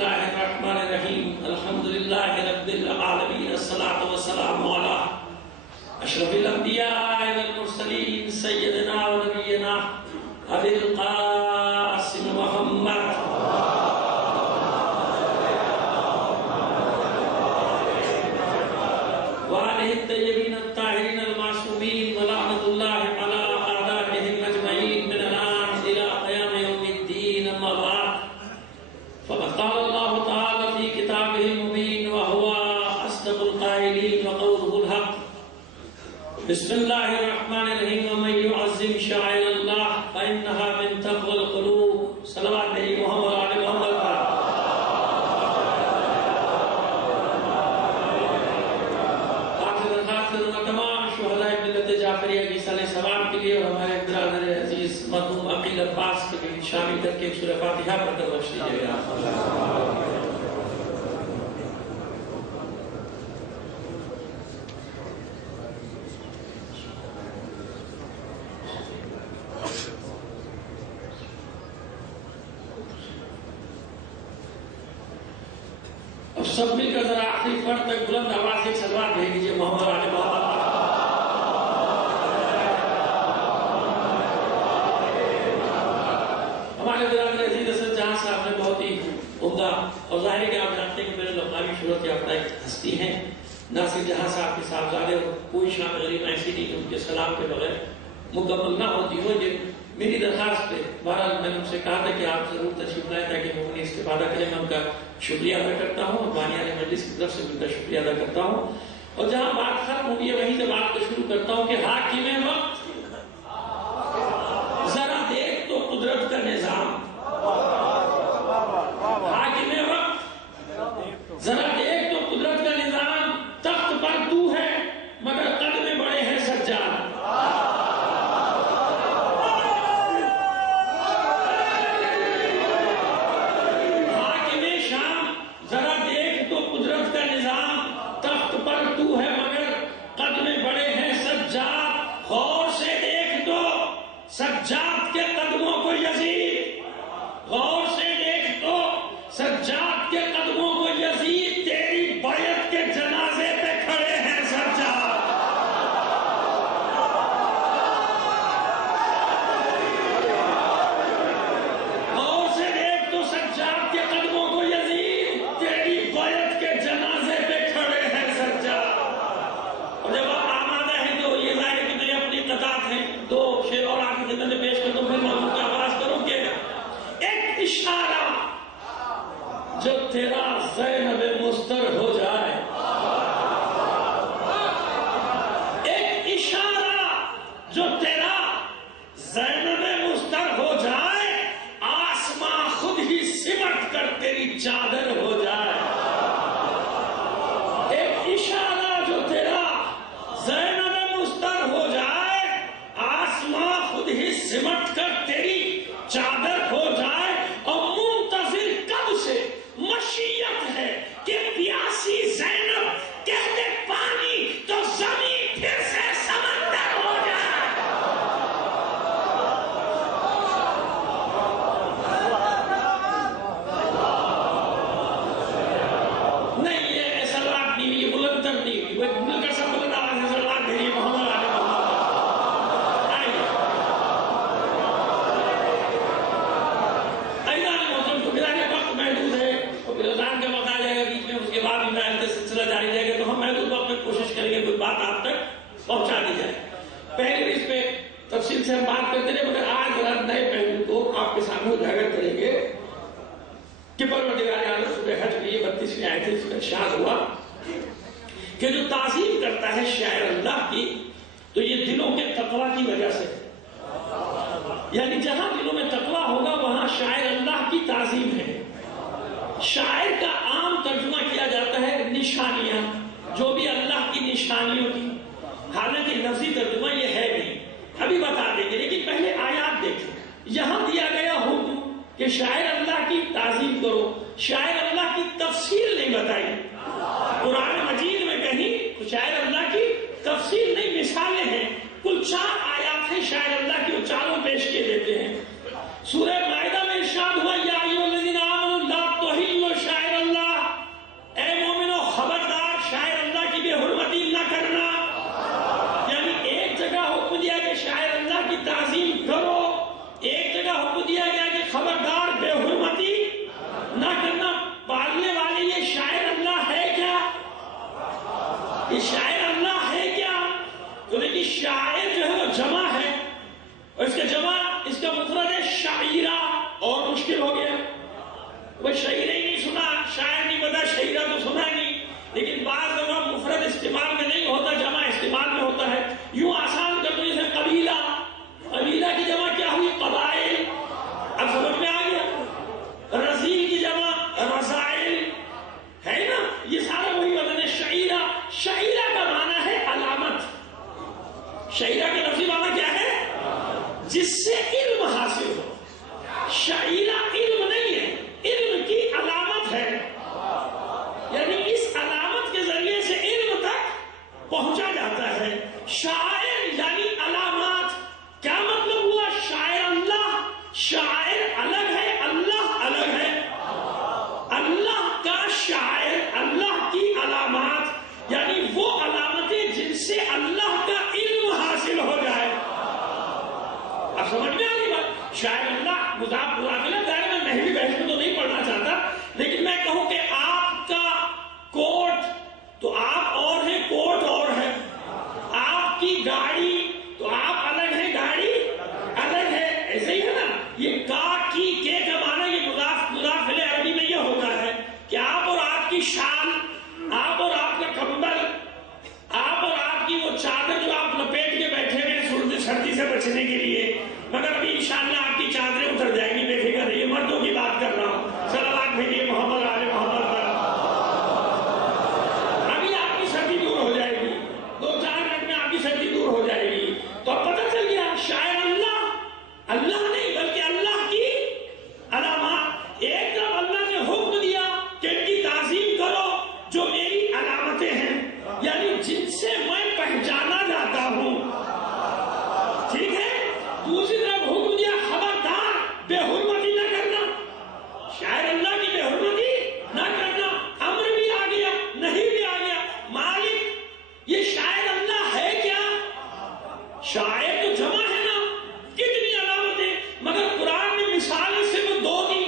الله الرحمن الرحيم الحمد لله رب العالمين الصلاة والسلام على أشرف الأنبياء والمرسلين سيدنا ونبينا أبي القاسم محمد وآله الطيبين الطاهرين المعصومين ولعنة الله على أعدائهم أجمعين من الآن إلى قيام يوم الدين. أما بعد فقد قال الله تعالى في كتابه المبين وهو أصدق القائلين وقوله الحق. بسم الله الرحمن الرحيم ومن يعظم شعائر الله فإنها من تقوى القلوب. صلوات نبی محمد علیہ محمد تمام شہداء ملت جعفریہ کی صالح ثواب کے لیے اور ہمارے برادر عزیز مرحوم عقیل عباس کے بھی شامل کر کے سورہ فاتحہ پڑھ کر بخش دیجیے گا. اب سب مل کر ذرا آخری فرد تک بلند آواز سے صلوات بھیج دیجیے محمد علیہ محمد. ہمارے برادر عزیز اسد جہاں صاحب نے بہت ہی عمدہ اور ظاہر ہے کہ آپ جانتے ہیں کہ میرے لقبی شہرت یافتہ ایک ہستی ہیں. ناصر جہاں صاحب کے صاحبزادے اور کوئی شام غریب ایسی نہیں کہ ان کے سلام کے بغیر مکمل نہ ہوتی ہو. یہ میری درخواست ہے. بہرحال میں نے ان سے کہا تھا کہ آپ ضرور تشریف لائیں تاکہ وہ انہیں استفادہ کریں. میں ان کا شکریہ ادا کرتا ہوں اور بانیان مجلس کی طرف سے ان کا شکریہ ادا کرتا ہوں. اور جہاں بات ختم ہوئی ہے وہیں سے بات کو شروع کرتا ہوں کہ حاکم وقت ذرا دیکھ تو قدرت کا نظام. حاکم وقت ذرا دیکھ تو قدرت کا نظام. تخت پر تو ہے مگر قد میں بڑے ہیں سجاد. سجاد کے قدموں کو یزید، غور سے دیکھ تو سجاد کے قدموں کو یزید تیری بیعت کے جنازے پہ کھڑے ہیں سجاد. غور سے دیکھ تو سجاد کے قدموں کو یزید تیری بیعت کے جنازے پہ کھڑے ہیں سجاد. اور جب آپ آمادہ ہیں تو یہ ظاہر کہ میں اپنی قطعات ہیں دو شعر اور آگے میں نے پیش کر تو پھر موضوع کا آغاز کروں کہ ایک اشارہ جو تیرا زینب مستر ہو جائے. ایک اشارہ جو تیرا زینب مستر ہو جائے آسمان خود ہی سمٹ کر تیری چادر ہو جائے. ایک اشارہ جو تیرا زینب مستر ہو جائے آسمان خود ہی سمٹ کر تیری چادر ہو جائے. اور منتظر کب سے مشیت ہے کہ پیاسی زینب کہہ دے پانی تو زمین پھر سے سمندر ہو جائے. نہیں یہ سلوات نہیں ہوئی، یہ بلند تر نہیں ہوئی. وہ مل کر سب بلند آواز سے سلوات دے رہی ہے محمد علیہ محمد. سلسلہ جاری رہے گا تو ہم محدود وقت میں کوشش کریں گے کوئی بات آپ تک پہنچا دی جائے. پہلے بھی اس پہ تفصیل سے ہم بات کرتے رہے مگر آج ذرا نئے پہلو کو آپ کے سامنے اجاگر کریں گے کہ پروردگار عالم سورہ حج میں یہ 32ویں آیت سے اس کا ارشاد ہوا کہ جو تعظیم کرتا ہے شاعر اللہ کی تو یہ دلوں کے تقوی کی وجہ سے، یعنی جہاں دلوں میں تقوی ہوگا وہاں شاعر اللہ کی تعظیم ہے. شاعر کا عام ترجمہ کیا جاتا ہے نشانیاں، جو بھی اللہ کی نشانیوں کی. حالانکہ لفظی ترجمہ یہ ہے نہیں، ابھی بتا دیں گے. لیکن پہلے آیات دیکھیں. یہاں دیا گیا حکم کہ شاعر اللہ کی تعظیم کرو. شاعر اللہ کی تفصیل نہیں بتائی. قرآن مجید میں کہیں شاعر اللہ کی تفصیل نہیں، مثالیں ہیں. کل 4 آیات ہیں شاعر اللہ کی، وہ چاروں پیش کیے دیتے ہیں. سورہ مائدہ میں ارشاد ہوا یا ایھا الذین آمنوا لا تحلوا وہ شعیرہ ہی نہیں سنا، شاعر نہیں پتا، شعیرہ تو سنا نہیں، لیکن بعض دفعہ مفرد استعمال میں نہیں ہوتا، جمع استعمال میں ہوتا ہے۔ یوں آسان کر دو، جیسے قبیلہ، قبیلہ کی جمع کیا ہوئی؟ قبائل، اب سمجھ میں آ گیا۔ رزیل کی جمع رزائل ہے نا، یہ سارا وہی وزن ہے۔ شعیرہ، شعیرہ کا معنی ہے علامت۔ شعیرہ کے لفظی معنی کیا ہے؟ جس سے علم حاصل ہو۔ شعیرہ علم نہیں ہے، علم کی علامت ہے، یعنی اس علامت کے ذریعے سے علم تک پہنچا جاتا ہے۔ شاعر یعنی علامات، کیا مطلب ہوا؟ شاعر اللہ، شاعر الگ ہے، اللہ الگ ہے۔ اللہ کا شاعر، اللہ کی علامات، یعنی وہ علامتیں جن سے اللہ کا علم حاصل ہو جائے۔ اب سمجھ میں آ گئی بات؟ شاعر اللہ مضاف مضاف الیہ، ظاہر میں نحوی بحث میں تو نہیں پڑھنا چاہتا، لیکن میں کہوں کہ آپ کا کوٹ تو آپ اور ہیں، کوٹ اور ہے۔ آپ کی گاڑی تو آپ الگ ہیں، گاڑی الگ ہے، ایسے ہی ہے نا۔ یہ کا کی کے کا معنی یہ مضاف مضاف الیہ عربی میں یہ ہوتا ہے کہ آپ اور آپ کی شال، آپ اور آپ کا کمبل، آپ اور آپ کی وہ چادر جو آپ لپیٹ کے بیٹھے ہوئے سردی سے بچنے کے لیے، مگر ابھی انشاءاللہ آپ کی چادریں اتر جائیں گی، بے فکر رہیے، مردوں کی بات کر رہا ہوں۔ صلوات بھیجیے محمد آل محمد پر۔ ابھی آپ کی سردی دور ہو جائے گی، 2-4 منٹ میں آپ کی سردی دور ہو جائے گی۔ تو اب پتہ چل گیا شاعر اللہ، اللہ نہیں بلکہ اللہ کی علامات۔ ایک طرف اللہ نے حکم دیا کہ ان کی تعظیم کرو جو میری علامتیں ہیں، یعنی جن سے میں پہچانا جاتا ہوں، ٹھیک ہے۔ دوسری طرف حکم دیا خبردار بے حرمتی نہ کرنا، شاعر اللہ کی بے حرمتی نہ کرنا۔ امر بھی آ گیا، نہیں بھی آ گیا۔ مالک، یہ شاعر اللہ ہے کیا؟ شاعر تو جمع ہے نا، کتنی علامتیں، مگر قرآن نے مثالیں صرف 2 دی۔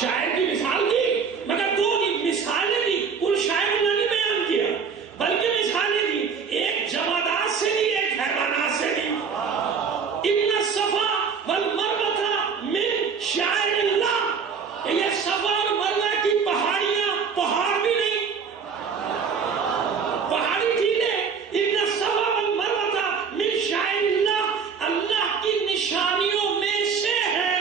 شاعر کی مثال دی مگر 2 دی، مثالیں دی، کل شاعر اللہ نے بیان کیا، بلکہ مثالیں دی، ایک جمادات سے دی، ایک حیوانات سے دی۔ ان الصفا والمروہ من شعائر اللہ، یہ صفا اور مروہ کی پہاڑیاں، پہاڑ بھی نہیں، پہاڑی ٹیلے۔ ان الصفا والمروہ من شعائر اللہ، اللہ کی نشانیوں میں سے ہے،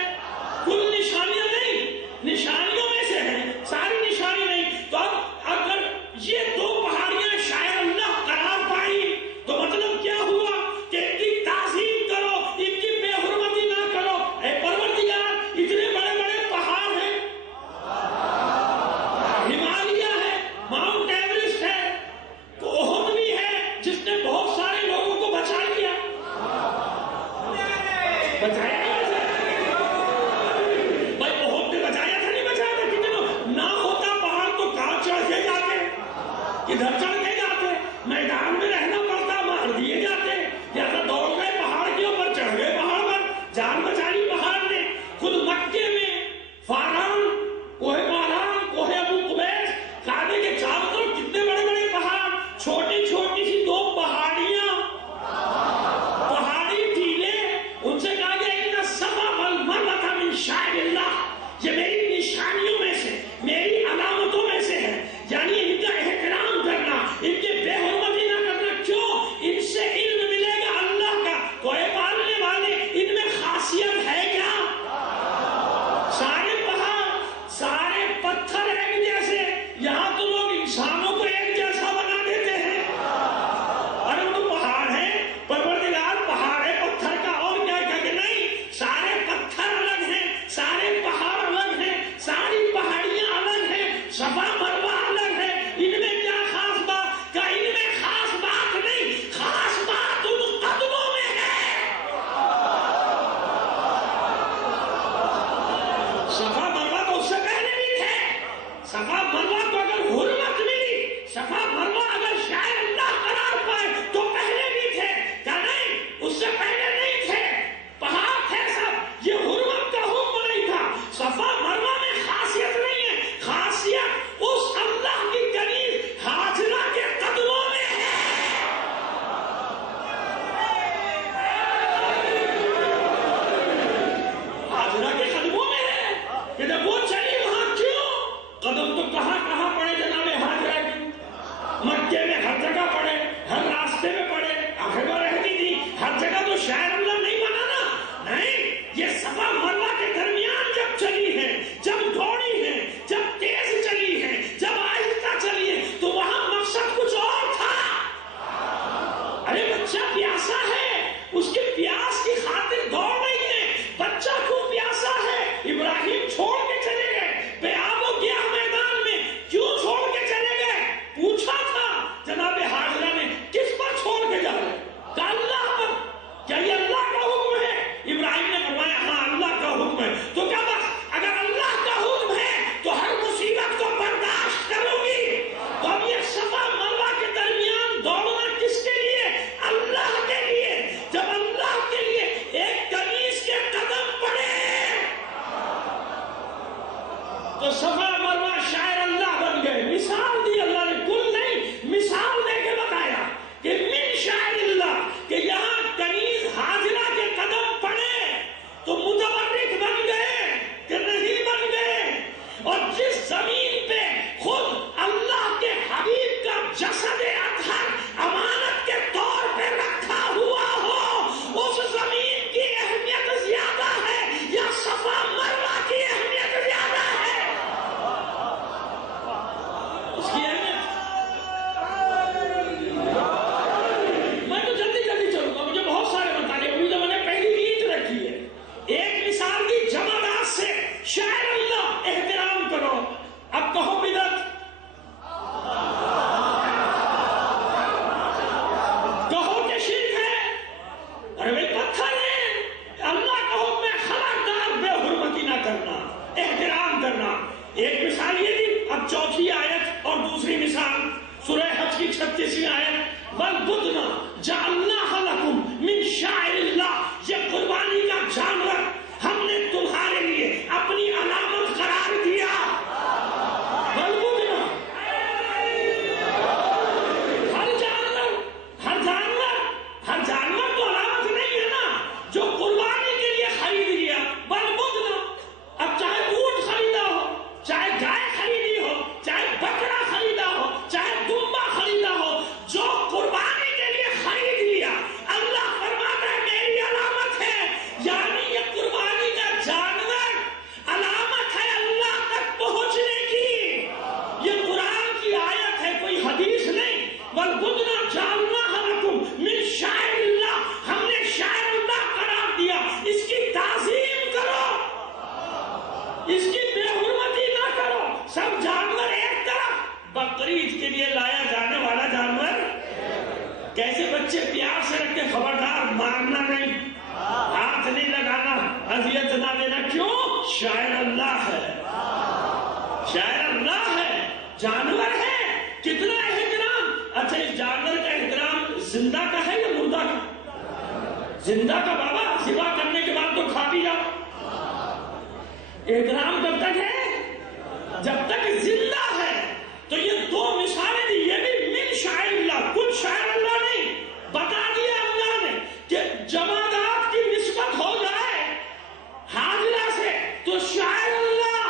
کل نشانیاں نہیں، نشانیوں میں سے ہے، ساری نشانی نہیں۔ تو اب اگر یہ 2 پہاڑیاں شاعر اللہ قرار پائی تو مطلب کیا ہوا کہ ان کی تعظیم کرو، ان کی بے حرمتی نہ کرو۔ اے پروردگار، اتنے بڑے بڑے پہاڑ ہیں، ہمالیہ ہے، ماؤنٹ ایوریسٹ ہے، احد بھی ہے جس نے بہت سارے لوگوں کو بچا لیا، بچایا بھائی، احد نے بچایا تھا نہیں بچایا تھا؟ کتنے لوگ نہ ہوتا پہاڑ تو کہاں چڑھ کے جاتے، کدھر چڑھ کے جاتے، میدان میں رہنا پڑتا، مار دیے جاتے، یا تو دوڑ گئے پہاڑ کے اوپر، چڑھ گئے پہاڑ پر، جان بچا لی پہاڑ نے۔ خود مکے میں فاران، کوہ پاران، کوہ ابو قبیس، کعبے کے چاروں طرف کتنے بڑے بڑے پہاڑ، چھوٹی چھوٹی سی 2 پہاڑیاں، پہاڑی ٹیلے، ان سے کہا گیا ان الصفا والمروہ من شعائر اللہ، یہ میری نشانیوں میں سے، میری علامتوں میں سے ہے، یعنی ان کا احترام کرنا، ان کے بے حرمتی نہ کرنا۔ کیوں؟ ان سے علم ملے گا اللہ کا، کوئی پالنے والے، ان میں خاصیت ہے کیا؟ سارے پہاڑ، سارے پتھر ایک جیسے، یہاں تو لوگ انسانوں کو ایک جیسا بنا دیتے ہیں، ارے وہ تو پہاڑ ہے، پروردگار پہاڑ ہے پتھر کا، اور کیا کہ نہیں، سارے پتھر الگ ہیں، سارے پہاڑ الگ ہیں، تو صفا مروہ شاعر اللہ بن گئے. مثال دی اللہ نے، کل نہیں، مثال دے کے بتایا کہ من شاعر اللہ، کہ یہاں کنیز حاضرہ کے قدم پڑے تو متبرک بن گئے کہ نہیں بن گئے. اور جس زمین پہ خود اللہ کے حبیب کا جسد اطہر امانت کے طور پہ رکھا ہوا ہو، اس زمین کی اہمیت زیادہ ہے یا صفا مروہ کی اہمیت زیادہ ہے؟ اس کی اہمیت. میں تو جلدی جلدی چلوں گا، مجھے بہت سارے بتانے، ابھی تو میں نے پہلی عید رکھی ہے. ایک مثال دی جمادات سے، شاعر اللہ احترام کرو. اب کہو بدعت، کہو کہ شرک ہے، ارے بھائی پتھر ہے. اللہ کا حکم ہے خبردار بے حرمتی نہ کرنا، احترام کرنا. ایک مثال یہ دی. اب چوتھی آیت اور دوسری مثال سورہ حج کی 36ویں آیت، وَالْبُدْنَ جَعَلْنَاهَا لَكُمْ مِنْ شَاعِرِ اللَّهِ، یہ قربانی کا جانور ہم نے تمہارے لیے اپنی علامت قرار دیا. وَالْبُدْنَ، ہر جانور تو علامت نہیں ہے نا جو قربانی کے لیے خرید لیا. وَالْبُدْنَ، اب چاہے اونٹ خریدا ہو، چاہے گائے خریدی ہو، چاہے بکرا خریدا ہو، چاہے دمبا خریدا ہو، جو قربانی کے لیے خرید لیا، اللہ فرماتا ہے میری علامت ہے. یعنی یہ قربانی کا جانور علامت ہے اللہ تک پہنچنے کی. یہ قرآن کی آیت ہے، کوئی حدیث نہیں. وَالْبُدْنَ جَعَلْنَاهَا لَكُمْ مِنْ شَاعِرِ اللَّهِ، ہم نے شاعر اللہ قرار دیا. اس کی تعظیم کرو، اس کی بے حرمتی نہ کرو. سب جانور ایک طرف، بقرعید کے لیے لایا جانے والا جانور کیسے بچے پیار سے رکھتے، خبردار مارنا نہیں، ہاتھ نہیں لگانا، اذیت نہ دینا. کیوں؟ شاعر اللہ ہے، شاعر اللہ ہے، جانور ہے. کتنا احترام. اچھا اس جانور کا احترام زندہ کا ہے یا مردہ کا؟ زندہ کا بابا ذبح کرنے کے بعد تو کھا بھی جاؤ. احترام کب تک ہے؟ جب تک زندہ ہے. تو یہ دو مثالیں دی، یہ بھی من شاعر اللہ، کل شاعر اللہ نہیں. بتا دیا اللہ نے کہ جمادات کی نسبت ہو جائے حاضرہ سے تو شاعر اللہ،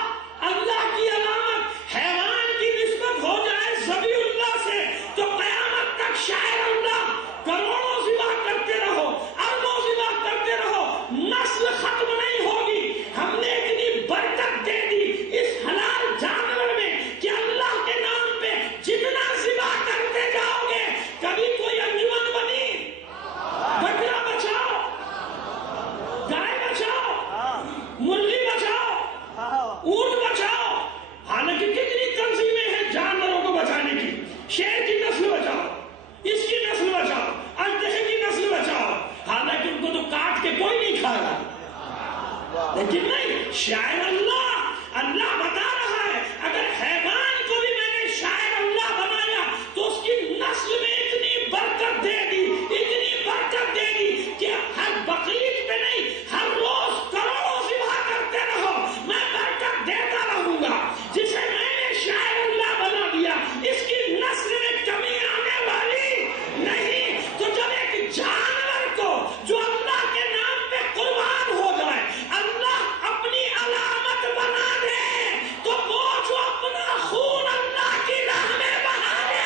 اللہ کی علامت. حیوان کی نسبت ہو جائے ذبیح اللہ سے تو قیامت تک شاعر اللہ. کروڑوں ذبح کرتے رہو، اربوں ذبح کرتے رہو، نسل ختم نہیں ہوگی. ہم نے اتنی برکت دے دی اس حلال جانور میں کہ اللہ کے نام پہ جتنا ذبح کرتے جاؤ گے، کبھی کوئی انجمن بنی، بکرا بچاؤ، گائے بچاؤ، مرغی بچاؤ، اونٹ بچاؤ. حالانکہ کتنی تنظیمیں ہیں جانوروں کو بچانے کی. شیر کی نسل بچاؤ، اس کی نسل بچاؤ، اژدہے کی نسل بچاؤ. حالانکہ ان کو تو کاٹ کے کوئی نہیں کھا رہا. لیکن نہیں، شاعر اللہ، اللہ بتا رہا ہے اگر حیوان کو بھی میں نے شاعر اللہ بنایا تو اس کی نسل میں اتنی برکت دے دی، اتنی برکت دے دی کہ ہر بقرعید پہ نہیں، ہر روز کروڑوں ذبح کرتے رہو، میں برکت دیتا رہوں گا. جسے میں نے شاعر اللہ بنا دیا اس کی نسل میں کمی آنے والی نہیں. تو جب ایک جانور کو جو اللہ کے نام پہ قربان ہو جائے اللہ اپنی علامت بنا دے، تو وہ جو اپنا خون اللہ کی راہ میں بہا دے.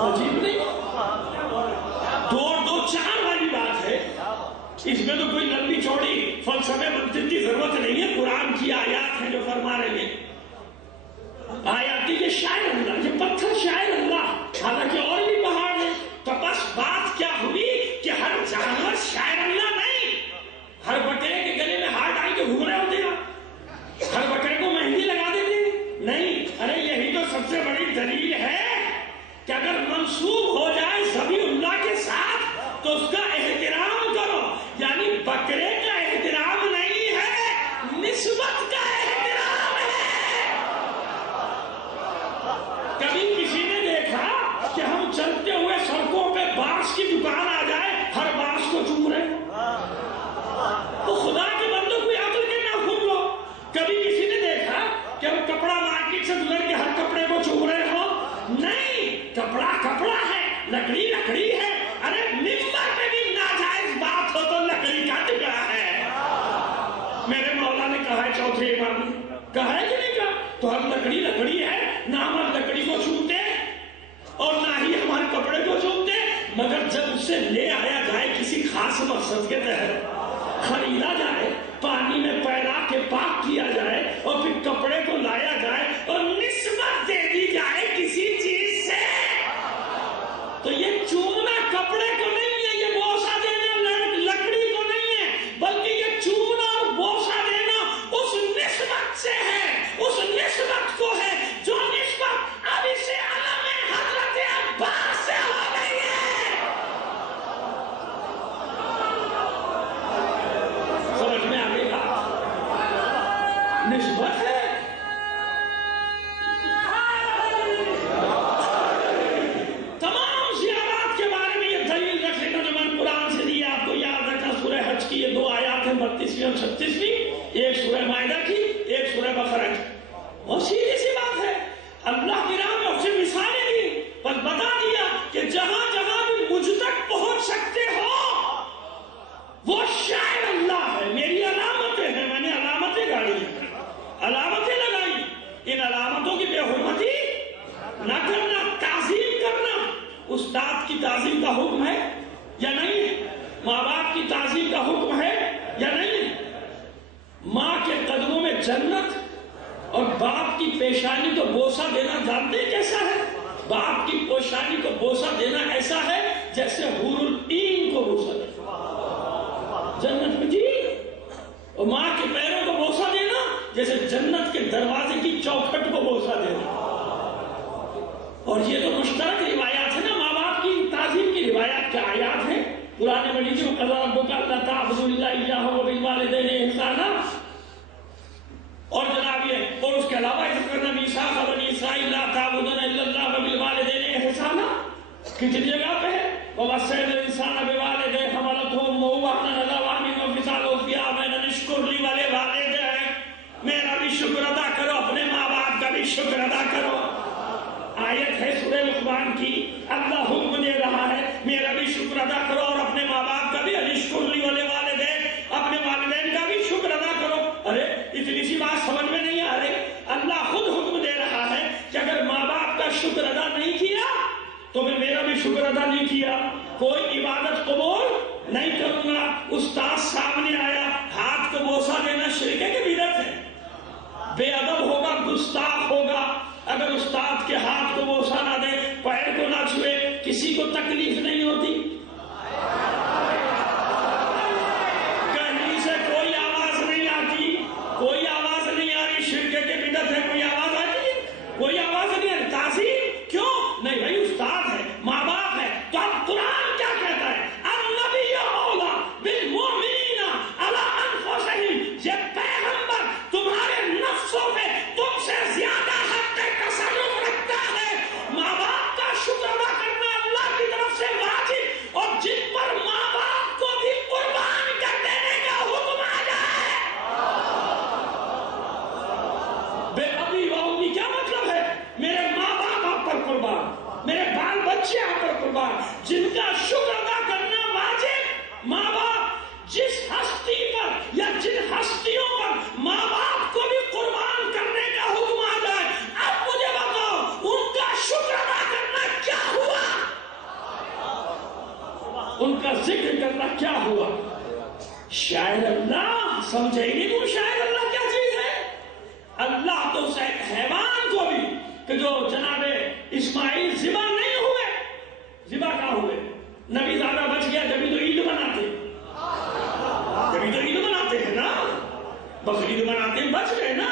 عجیب نہیں؟ دو چار والی بات ہے. اس میں تو کوئی لمبی چوڑی فلسفے منطق کی ضرورت نہیں ہے. قرآن کی آیات ہیں جو فرما رہے ہیں. آیاتی یہ شاعر اللہ، یہ پتھر شاعر اللہ. حالانکہ اور بھی پہاڑ ہے. تو بس بات کیا ہوئی کہ ہر جانور شاعر اللہ نہیں. ہر بکرے کے گلے میں ہار ڈال کے گھوم رہے ہوتے ہیں، ہر بکرے کو مہندی لگا دیتے ہیں. نہیں، ارے یہی تو سب سے بڑی دلیل ہے کہ اگر منسوب ہو جائے ذبیح اللہ کے ساتھ تو اس کا احترام کرو. یعنی بکرے کا احترام نہیں ہے، نسبت کا احترام ہے. کبھی کسی نے دیکھا کہ ہم چلتے ہوئے سڑکوں پہ بانس کی دکان آ جائے، ہر بانس کو چوم رہے. کہا ہے کہ نہیں کہا؟ تو ہم لکڑی لکڑی ہے، نہ ہم لکڑی کو چھوتے اور نہ ہی ہمارے کپڑے کو چھوتے، مگر جب اسے لے آیا جائے کسی خاص مقصد کے تحت، خریدا جائے، پانی میں پیرا کے پاک کیا جائے اور پھر کپڑے کو لایا جائے اور نسبت دے دی جائے کسی چیز سے، تو یہ چومنا کپڑے کو نہیں ہے، یہ بوسہ دینا لکڑی کو نہیں ہے، بلکہ یہ چومنا اور بوسہ دینا اس نسبت سے ہے، اس نسبت کو ہے جو نسبت اب اسے علم حضرت عباس سے ہو گئی ہے۔ سمجھ میں آ گئی بات؟ نسبت ہے۔ تمام زیارات کے بارے میں یہ دلیل رکھ لینا جو میں نے قرآن سے دی آپ کو یاد رکھا، سورہ حج کی یہ 2 آیات ہیں، 32ویں اور 36ویں، ایک سورہ مائدہ کی، ایک سورہ بقرہ کی۔ اور سیدھی سی بات ہے، اللہ کی راہ میں اسے مثالیں دی، پر بتا دیا کہ جہاں جہاں بھی مجھ تک پہنچ سکتے ہو وہ شاید اللہ ہے، میری علامتیں ہیں، میں نے علامتیں گاڑی ہیں، علامتیں لگائی، ان علامتوں کی بے حرمتی نہ کرنا، تعظیم کرنا۔ استاد کی تعظیم کا حکم ہے یا نہیں ہے؟ ماں باپ کی تعظیم کا حکم ہے یا نہیں ہے؟ ماں کے قدموں میں جنت اور باپ کی پیشانی کو بوسہ دینا جانتے ہیں کیسا ہے؟ باپ کی پیشانی کو بوسہ دینا ایسا ہے جیسے حور العین کو بوسہ دینا جنت میں، جی، اور ماں کے پیروں کو بوسہ دینا جیسے جنت کے دروازے کی چوکھٹ کو بوسہ دینا۔ اور یہ تو مشترک روایات ہیں نا، ماں باپ کی تعظیم کی روایات کے آیات ہیں قرآن مجید میں، قضا ربک الا تعبدوا الا ایہ وبالوالدین احسانا، اور جناب یہ، اور اس کے علاوہ ذکر میثاق بنی اسرائیل لا تعبدون الا اللہ وبالوالدین احسانا کتنی جگہ پہ ہے؟ ووصینا الانسان بوالدیہ حملته امہ وهنا على وهن وفصاله في عامين ان اشکر لی ولوالدیک، میرا بھی شکر ادا کرو، اپنے ماں باپ کا بھی شکر ادا کرو۔ آیت ہے سورہ لقمان کی، اللہ حکم دے رہا ہے میرا بھی شکر ادا کرو اور اپنے ماں باپ کا بھی، ان اشکر لی ولوالدیک، اپنے والدین کا بھی شکر ادا کرو۔ ارے اتنی سی بات سمجھ میں نہیں آ رہی؟ اللہ خود حکم دے رہا ہے کہ اگر ماں باپ کا شکر ادا نہیں کیا تو میں میرا بھی شکر ادا نہیں کیا، کوئی عبادت قبول نہیں کروں گا۔ استاد سامنے آیا، ہاتھ کو بوسہ دینا شرک ہے کہ بدعت ہے؟ بے ادب ہوگا، گستاخ ہوگا اگر استاد کے ہاتھ کو بوسہ نہ دے، پیر کو نہ چھوئے، کسی کو تکلیف نہیں ہوتی؟ کہیں سے کوئی آواز نہیں آتی، کوئی آواز نہیں آ رہی شرک ہے کہ بدعت ہے، کوئی آواز آ رہی ہے؟ کوئی آواز نہیں آ رہی۔ تعظیم کیوں نہیں بھائی؟ استاد ہے، ماں باپ ہے، تو اب قرآن کیا کہتا ہے؟ النبی اولیٰ بالمؤمنین علی انفسہم، یہ پیغمبر تمہارے نفسوں میں تم سے زیادہ حق تصرف رکھتا ہے۔ ماں باپ کا شکر ادا کرنا اللہ کی طرف سے واجب، اور جن پر ماں باپ کو بھی قربان کر دینے کا حکم آ جائے۔ بے ابی و امی کیا مطلب ہے؟ میرے ماں باپ آپ پر قربان، میرے بال بچے آپ پر قربان، جن کا شکر ادا کرنا واجب۔ ماں باپ جس ہستی پر یا جن ہستیوں پر ماں باپ کو بھی قربان کرنے کا حکم آ جائے، اب مجھے بتاؤ ان کا شکر ادا کرنا کیا ہوا؟ ان کا ذکر کرنا کیا ہوا؟ شاعر اللہ سمجھے نہیں تم؟ شاعر اللہ کیا چیز ہے؟ اللہ تو حیوان کو بھی، کہ جو جناب اسماعیل ذبح نہیں ہوئے، ذبح کہاں ہوئے؟ نبی زادہ بچ گیا، جبھی تو عید مناتے، جبھی تو عید مناتے ہیں نا، بقرعید مناتے ہیں، بچ گئے نا۔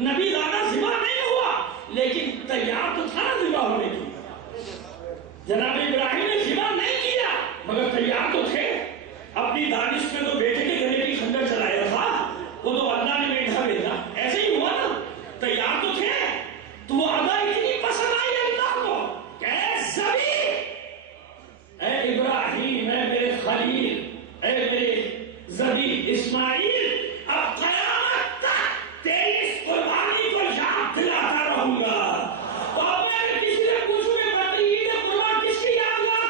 نبی زادہ ذبح نہیں ہوا لیکن تیار تو تھا ذبح ہونے کی۔ جناب ابراہیم نے ذبح نہیں کیا مگر تیار تو تھے، اپنی دانش میں تو بیٹے کے گلے کی خنجر چلایا تھا، وہ تو اللہ نے بیٹھا بھیجا، ایسے ہی ہوا نا، تیار تو تھے۔ تو وہ ادا اتنی پسند آئی اللہ کو کہ اے ذبیح، اے ابراہیم، اے میرے خلیل، اے میرے ذبیح اسماعیل، اب قیامت تک تیری اس قربانی کو یاد دلاتا رہوں گا۔ اور میں کسی سے پوچھوں کہ بقرعید قربان کس کی یاد دلاتا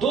2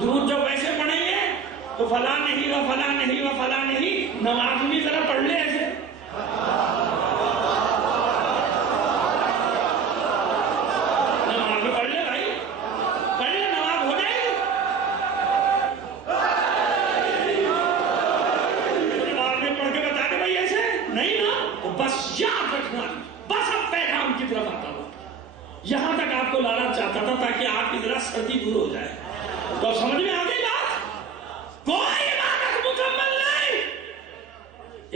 درود جب ایسے پڑھیں گے تو فلاں نہیں و فلاں نہیں و فلاں نہیں، نماز بھی ذرا پڑھ لے ایسے. نماز بھی پڑھ لے بھائی، پڑھ لے، نماز ہو جائے گی. نماز میں پڑھ کے بتا دے بھائی ایسے نہیں نا. بس یاد رکھنا، بس اب پیغام کی طرف آتا ہوں. یہاں تک آپ کو لانا چاہتا تھا تاکہ آپ کی ذرا سردی دور ہو جائے. تو سمجھ میں آ گئی بات؟ کوئی عبادت مکمل نہیں.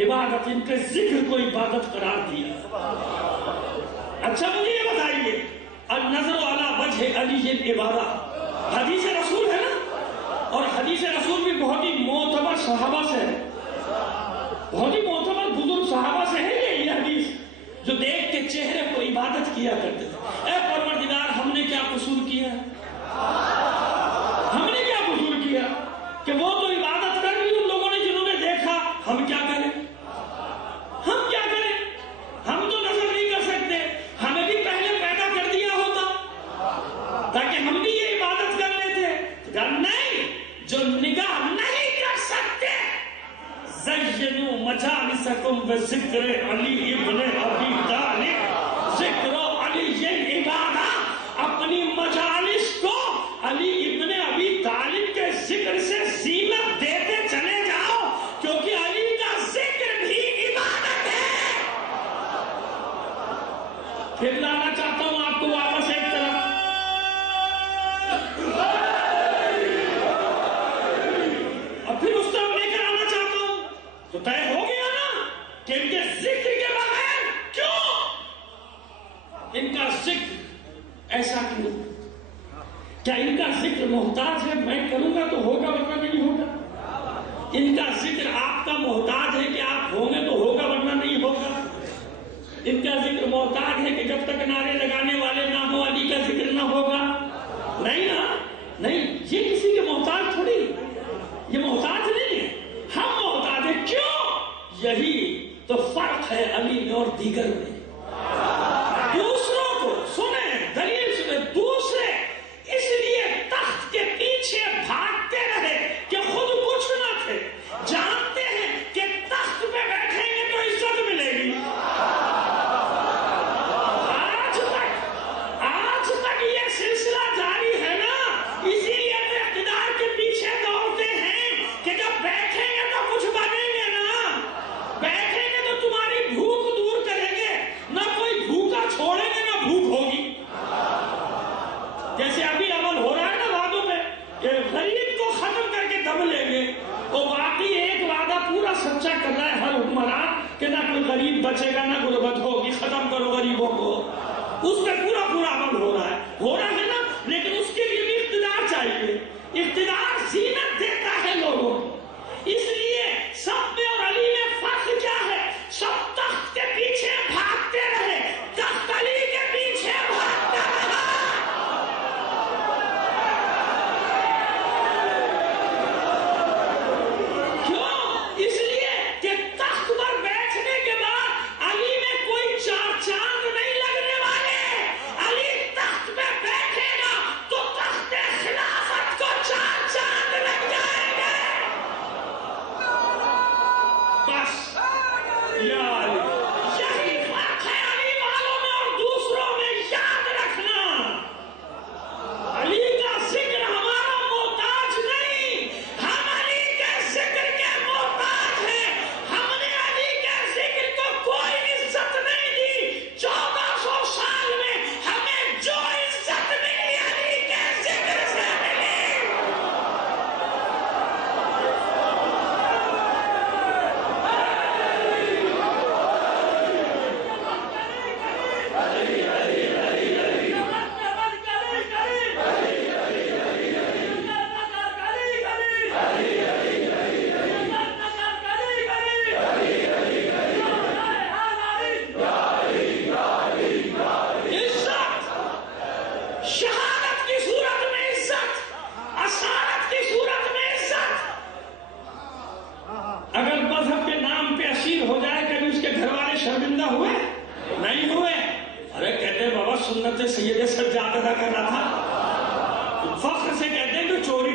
عبادت ان کے ذکر کو عبادت قرار دیا. اچھا مجھے یہ بتائیے، النظر علی وجہ علی عبادہ حدیث رسول ہے نا، اور حدیث رسول بھی بہت ہی معتبر صحابہ سے ہے، بہت ہی معتبر بزرگ صحابہ سے ہے یہ حدیث، جو دیکھ کے چہرے کو عبادت کیا کرتے تھے. اے پروردگار، ہم نے کیا قصور کیا؟ ہم نے کیا قصور کیا کہ وہ تو عبادت کر رہی ان لوگوں نے جنہوں نے دیکھا، ہم کیا کریں؟ ہم کیا کریں؟ ہم تو نظر نہیں کر سکتے. ہمیں بھی پہلے پیدا کر دیا ہوتا تاکہ ہم بھی یہ عبادت کر لیتے. نہیں، جو نگاہ نہیں کر سکتے، زینوا مجالسکم بذکر علی ابن ابی طالب، ذکر علی عبادہ. اپنی مجالس کو علی ابن ابی طالب کے ذکر سے زینت دیتے چلے جاؤ، کیونکہ علی کا ذکر بھی عبادت ہے. پھر لانا چاہتا ہوں آپ کو واپس ایک طرف. اور پھر اس طرف لے کر آنا چاہتا ہوں. تو طے ہو گیا نا کہ ان کے ذکر کے بغیر کیوں؟ ان کا ذکر ایسا کیوں؟ کیا ان کا ذکر محتاج ہے میں کروں گا تو ہوگا ورنہ نہیں ہوگا؟ ان کا ذکر آپ کا محتاج ہے کہ آپ ہوں گے تو ہوگا ورنہ نہیں ہوگا؟ ان کا ذکر محتاج ہے کہ جب تک نعرے لگانے والے نہ ہو علی کا ذکر نہ ہوگا؟ نہیں نا، نہیں. یہ کسی کے محتاج تھوڑی، یہ محتاج نہیں ہے، ہم محتاج ہیں. کیوں؟ یہی تو فرق ہے علی میں اور دیگر میں. دوسروں کو سنیں، دلیل سنیں. دوسرے اس لیے تخت کے پیچھے بھاگتے رہے کہ خود کچھ نہ تھے، جانتے ہیں کہ تخت پہ بیٹھیں گے تو عزت ملے گی. آج تک یہ سلسلہ جاری ہے نا، اسی لیے تو اقتدار کے پیچھے دوڑتے ہیں کہ جب بیٹھیں گے تو کچھ بنیں گے نا، بیٹھیں گے تو تمہاری بھوک دور کریں گے، نہ کوئی بھوکا چھوڑیں گے نہ بھوک ہوگی. جیسے ابھی عمل ہو رہا ہے نا وعدوں پہ کہ غریب کو ختم کر کے دم لیں گے، وہ باقی ایک وعدہ پورا سچا کر رہا ہے ہر حکمران کہ نہ کوئی غریب بچے گا نہ غربت ہوگی، ختم کرو غریبوں کو. اس پہ پورا عمل ہو رہا ہے نا. لیکن اس کے لیے بھی اقتدار چاہیے. اقتدار زینت دیتا ہے لوگوں کو. اس لیے سب میں اور علی میں فرق کیا ہے؟ سب تخت کے پیچھے بھاگتے رہے، تخت علی کے پیچھے بھاگتا رہا. کیوں؟ اس لیے کہ تخت پر بیٹھنے کے بعد علی میں کوئی چار چاند نہیں لگنے والے. علی تخت پہ بیٹھے گا تو تخت خلافت کو چار چاند لگ جائیں گے.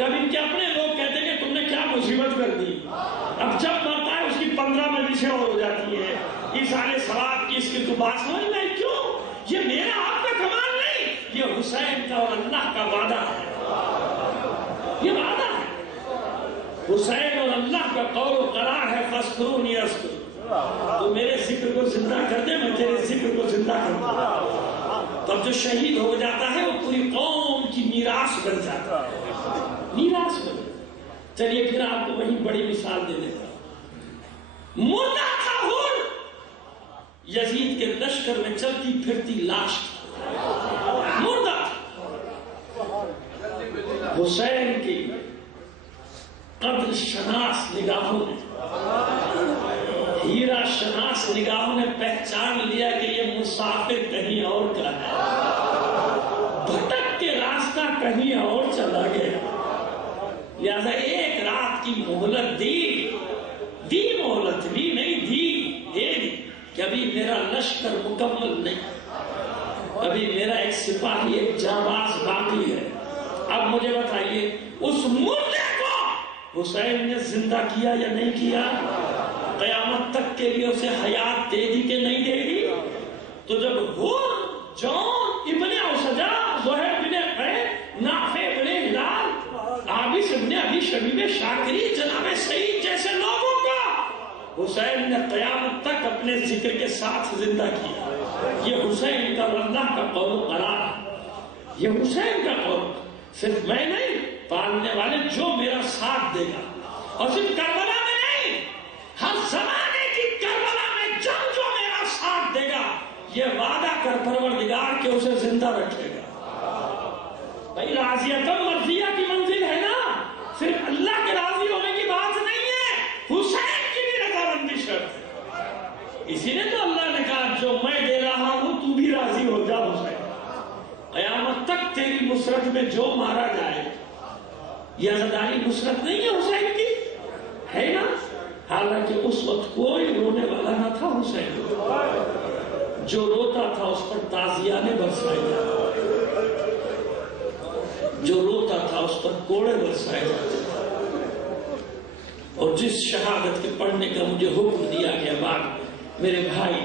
تب ان کے اپنے لوگ کہتے ہیں کہ تم نے کیا مصیبت کر دی. اب جب مرتا ہے اس کی 15 مجلسیں اور ہو جاتی ہے. اس آنے سواب کی اس کی تو بات سمجھ میں کیوں؟ یہ میرا آپ کا کمال نہیں، یہ حسین کا اور اللہ کا وعدہ ہے. یہ وعدہ ہے حسین اور اللہ کا قول و قرار ہے. فاذکرونی اذکرکم. تو میرے ذکر کو زندہ کر دے، میں تیرے ذکر کو زندہ کر دوں. تب جو شہید ہو جاتا ہے وہ پوری قوم کی میراث بن جاتا ہے. میراث بن جاتا. چلیے پھر آپ کو وہی بڑی مثال دے دیتا ہوں. مردہ تھا ہور، یزید کے لشکر میں چلتی پھرتی لاش مردہ. حسین کی قدر شناس نگاہوں نے، ہیرا شناس نگاہوں نے پہچان لیا کہ یہ مسافر کہیں اور کا ہے، بھٹک کے راستہ کہیں اور چلا گیا. لہذا ایک رات کی مہلت دی مہلت بھی نہیں دی کہ ابھی میرا لشکر مکمل نہیں، ابھی میرا ایک سپاہی ایک جانباز باقی ہے. اب مجھے بتائیے اس مردے کو حسین نے زندہ کیا یا نہیں کیا؟ قیامت تک کے لیے اسے حیات دے دی کہ نہیں دے دی؟ تو جب ہور، جون ابن اوسجا، زہیر بن قیس، نافع بن ہلال، عابس ابن ابی شبیب شاکری، جناب سعید جیسے لوگوں کو حسین نے قیامت تک اپنے ذکر کے ساتھ زندہ کیا. یہ حسین کا اور اللہ کا قول و قرار ہے. یہ حسین کا قول، صرف میں نہیں، پالنے والے جو میرا ساتھ دے گا. اور صرف کربلا میں نہیں، ہر زمانے کی کربلا میں جب جو میرا ساتھ دے گا، یہ وعدہ کر پروردگار کہ اسے زندہ رکھے گا. بھائی راضیتم مرضیہ کی منزل ہے نا، صرف اللہ کے راضی ہونے کی بات نہیں ہے، حسین کی بھی رضامندی شرط ہے. اسی لیے تو اللہ نے کہا جو میں دے رہا ہوں تو بھی راضی ہو جا حسین. قیامت تک تیری نصرت میں جو مارا جائے، یہ عزاداری نصرت نہیں ہے حسین کی، ہے نا؟ حالانکہ اس وقت کوئی رونے والا نہ تھا. حسین جو روتا تھا اس پر تازیانے برسائے جاتے، جو روتا تھا اس پر کوڑے برسائے جاتے. اور جس شہادت کے پڑھنے کا مجھے حکم دیا گیا بعد میرے بھائی،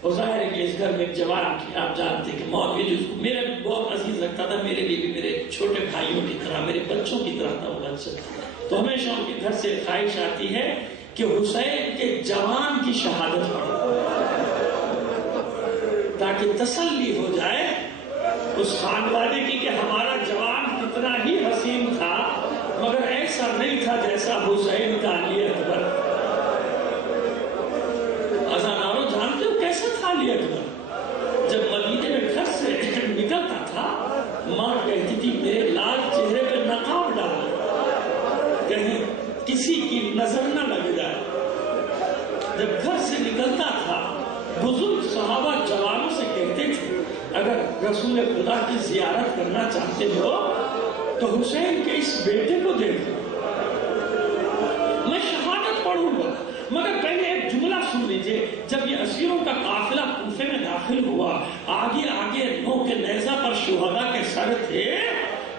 اور ظاہر ہے کہ اس گھر میں ایک جوان کی، آپ جانتے کہ موت جس کو میرے بہت عزیز رکھتا تھا، میرے لیے بھی میرے چھوٹے بھائیوں کی طرح، میرے بچوں کی طرح تھا وہ بچہ. تو ہمیشہ ان کے گھر سے خواہش آتی ہے کہ حسین کے جوان کی شہادت پڑھو تاکہ تسلی ہو جائے اس خانوادے کی کہ ہمارا جوان کتنا ہی حسین تھا مگر ایسا نہیں تھا جیسا حسین کا علی اکبر. ازاداروں جانتے ہو کیسا تھا علی اکبر؟ جب مدینے میں گھر سے نکلتا تھا، ماں کہتی تھی میرے لال چہرے پہ نقاب ڈال، کہیں کسی کی نظر نہ لگ جائے. جب گھر سے نکلتا تھا، بزرگ صحابہ جوانوں سے کہتے تھے اگر رسول خدا کی زیارت کرنا چاہتے ہو تو حسین کے اس بیٹے کو دیکھو. میں شہادت پڑھوں گا مگر پہلے ایک جملہ سن لیجئے. جب یہ اسیروں کا قافلہ کوفے میں داخل ہوا، آگے آگے نو کے نیزہ پر شہداء کے سر تھے.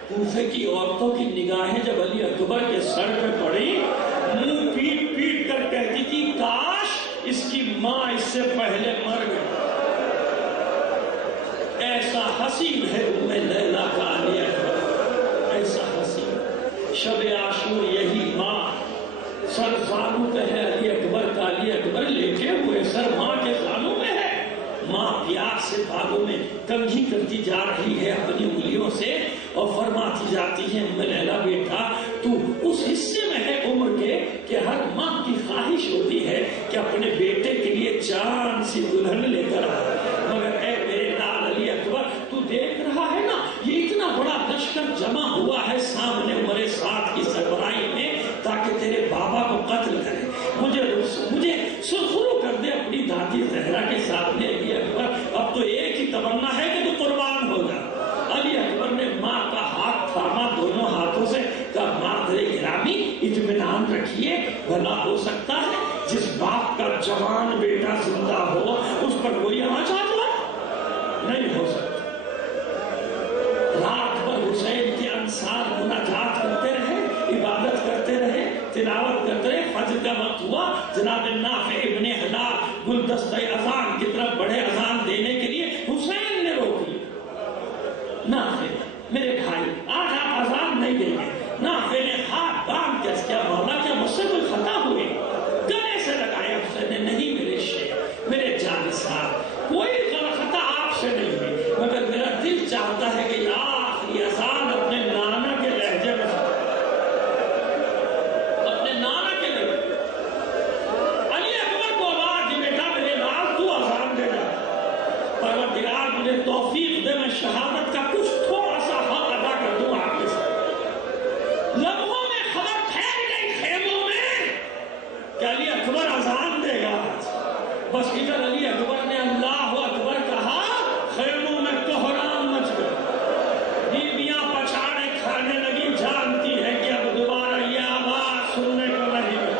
کوفے کی عورتوں کی نگاہیں جب علی اکبر کے سر پہ پڑی، منہ پیٹ پیٹ کر کہتی تھی کاش اس کی ماں اس سے پہلے مر گئی. ایسا حسین ہے ام لیلا کا علی اکبر، ایسا حسین. شب عاشور یہی ماں، سر زانو پہ ہے علی اکبر کا. علی اکبر لیٹے ہوئے، سر ماں کے زانو میں ہے. ماں پیار سے بالوں میں کنگھی کرتی جا رہی ہے اپنی انگلیوں سے اور فرماتی جاتی ہے ام لیلا بیٹا تو اس حصے میں ہے عمر کے کہ ہر ماں کی خواہش ہوتی ہے کہ اپنے بیٹے کے لیے چاند سی دلہن لے کر آئے. مگر اے میرے لال علی اکبر، تو دیکھ رہا ہے نا یہ اتنا بڑا لشکر جمع ہوا ہے سامنے عمر سعد کی سربراہی میں تاکہ تیرے بابا کو قتل کرے. مجھے سرخرو کر دے اپنی دادی زہرا کے سامنے. علی اکبر اب تو ایک ہی تمنا ہے کہ تو قربان ہو جا. علی اکبر نے ماں کا ہاتھ تھاما دونوں ہاتھوں سے، کہا مادر گرامی اطمینان رکھیے، بھلا ہو سکتا ہے جس باپ کا جوان بیٹا زندہ ہو اس پر کوئی آنچ آ جائے؟ نہیں ہو سکتا. رات بھر حسین کے انصار مناجات کرتے گلدستہ اذان کی طرف بڑھے اذان دینے کے لیے، حسین نے روک لیا۔ نافع میرے بھائی آج آپ اذان نہیں دیں گے۔ نافع نے ہاتھ باندھ کے کیا مولا کیا مجھ سے کوئی خطا ہوئی؟ گلے سے لگایا حسین نے، نہیں میرے شیخ میرے جانثار کوئی خطا آپ سے نہیں ہوئی، مگر میرا دل چاہتا ہے کہ آخری اذان اپنے نانا کے لہجے میں، اپنے نانا کے لہجے۔ علی اکبر کو آواز دی، بیٹا میرے لال تو اذان دے جا، پروردگار مجھے توفیق دے میں شہادت کا کچھ تھوڑا سا حق ادا کر دوں آپ کے ساتھ۔ لمحوں میں خبر پھیل گئی خیموں میں کہ علی اکبر اذان دے گا۔ بس ادھر علی اکبر نے اللہ اکبر کہا، خیموں میں کوہرام مچ گیا، بیویاں پچھاڑے کھانے لگی، جانتی ہے کہ اب دوبارہ یہ آواز سننے کو نہیں ملے۔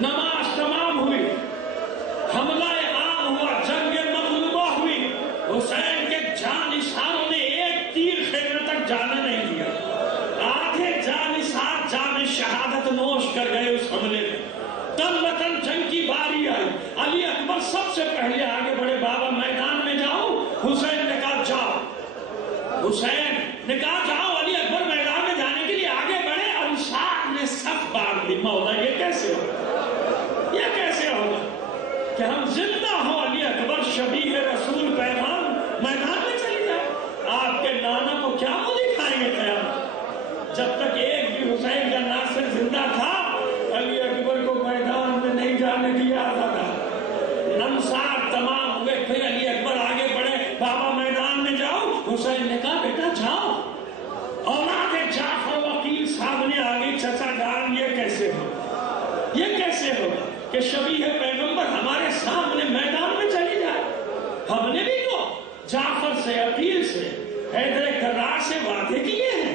نماز تمام ہوئی، حملہ عام ہوا، جنگ مغلوبہ ہوئی، حسین کے جانثاروں نے ایک تیر خیمے تک جانے نہیں دیا، آدھے جانثار جان شہادت نوش کر گئے اس حملے میں۔ تن وطن جنگ کی باری آئی، علی اکبر سب سے پہلے آگے بڑھے، بابا میدان میں جاؤں؟ حسین نے کہا جاؤ، حسین نے کہا جاؤ، علی اکبر میدان میں جانے کے لیے آگے بڑھے، انصار نے صف باندھ لی۔ مولا یہ کیسے ہوگا، یہ کیسے ہوگا کہ ہم زندہ ہوں، علی اکبر شبیہ رسول پیغام میدان میں چلی جائے؟ آپ کے نانا کو کیا منہ دکھائیں گے قیامت؟ جب تک ایک بھی حسین کا ناصر زندہ تھا، علی اکبر کو میدان میں نہیں جانے دیا تھا۔ انصار تمام ہوئے، پھر علی اکبر آگے بڑھے، بابا میدان میں جاؤ؟ حسین نے کہا بیٹا جاؤ۔ اولاد جعفر وکیل سامنے آ گئی، چچا جان یہ کیسے ہوگا، یہ کیسے ہوگا کہ شبیہ پیغمبر ہمارے سامنے میدان میں چلی جائے؟ ہم نے بھی تو جعفر سے، عقیل سے، حیدر کرار سے وعدے کیے ہیں،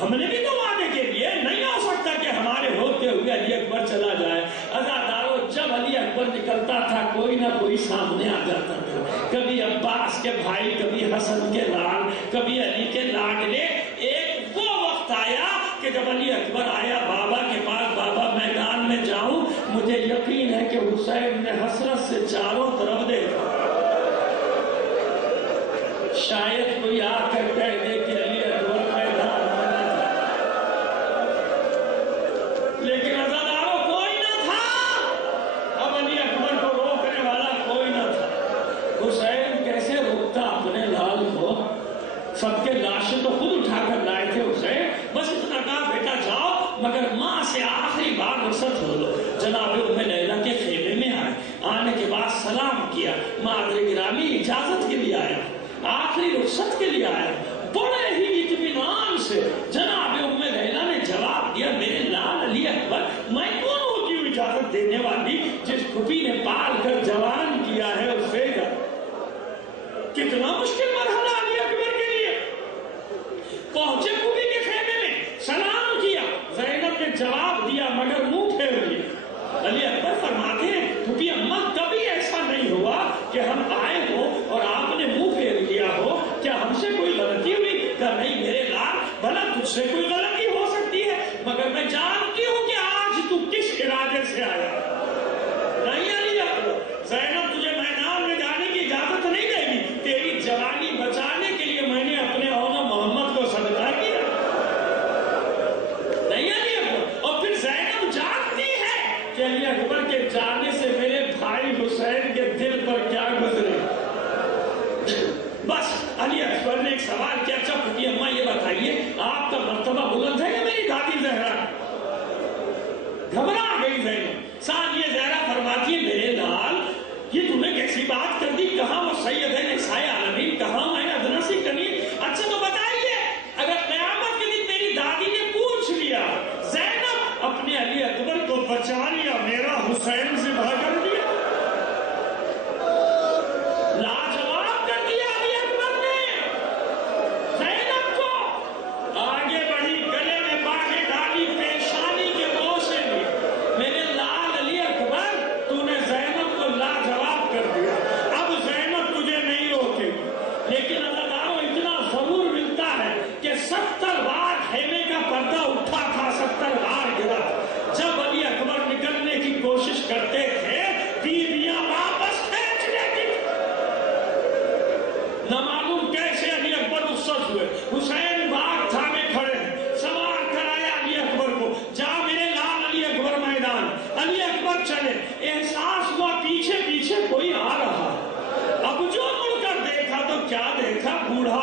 ہم نے بھی تو وعدے کے لیے، نہیں ہو سکتا کہ ہمارے ہوتے ہوئے علی اکبر چلا جائے۔ عزادارو جب علی اکبر نکلتا تھا کوئی نہ کوئی سامنے آ جاتا تھا، کبھی عباس کے بھائی، کبھی حسن کے لال، کبھی علی کے لاڈلے۔ ایک وہ وقت آیا کہ جب علی اکبر آیا بابا کے پاس، بابا میدان میں جاؤں؟ مجھے یقین ہے کہ حسین نے حسرت سے چاروں طرف دیکھا، شاید کوئی آ کر کہہ دے کہ علی اکبر میدان میں نہ تھا، لیکن عزادارو کوئی نہ تھا، اب علی اکبر کو روکنے والا کوئی نہ تھا۔ حسین کیسے روکتا اپنے لال کو؟ سب کے لاشیں تو خود اٹھا کر لائے تھے حسین، بس اتنا کہا بیٹا جاؤ، مگر ماں سے آخری بار رخصت ہو لو۔ جناب ام لیلہ کے خیمے میں آئے، آنے کے بعد سلام کیا، مادر گرامی اجازت کے لیے آیا، آخری رخصت کے لیے آیا، بڑے ہی اطمینان سے جناب ام لیلہ نے جواب دیا، میرے لال علی اکبر، میں کون ہوتی ہوں اجازت دینے والی؟ جس پھوپھی نے پال کر جوان کیا ہے اس سے کتنا مشکل مرحلہ علی اکبر کے لیے۔ پہنچے پھوپھی کے خیمے میں، سلام کیا، زینب نے جواب دیا مگر منہ پھیر لیا۔ علی اکبر فرماتے ہیں پھوپھی اماں کبھی ایسا نہیں ہوا کہ ہم آئے ہو اور آپ نے منہ پھیر لیا ہو، کیا ہم سے کوئی غلطی ہوئی؟ کہ نہیں میرے لال، بھلا تجھ سے کوئی غلطی ہو سکتی ہے، مگر میں جانتی ہوں کہ آج تو کس ارادے سے آیا۔ نہیں علی اکبر، زینب تجھے میدان میں جانے کی اجازت نہیں دے گی، تیری جوانی بچانے کے لیے میں نے اپنے اونا محمد کو صدقہ کیا۔ نہیں علی اکبر، اور پھر زینب جانتی ہے کہ علی اکبر کے جانے سے میرے بھائی حسین کے دل پر کیا گزرے۔ بس علی اکبر نے ایک سوال کیا، اچھا پھوپھی اماں یہ بتائیے آپ کا مرتبہ بلند ہے کہ میری دادی زہرا؟ گھبرا گئی زینب، ساتھ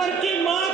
پر کی ماں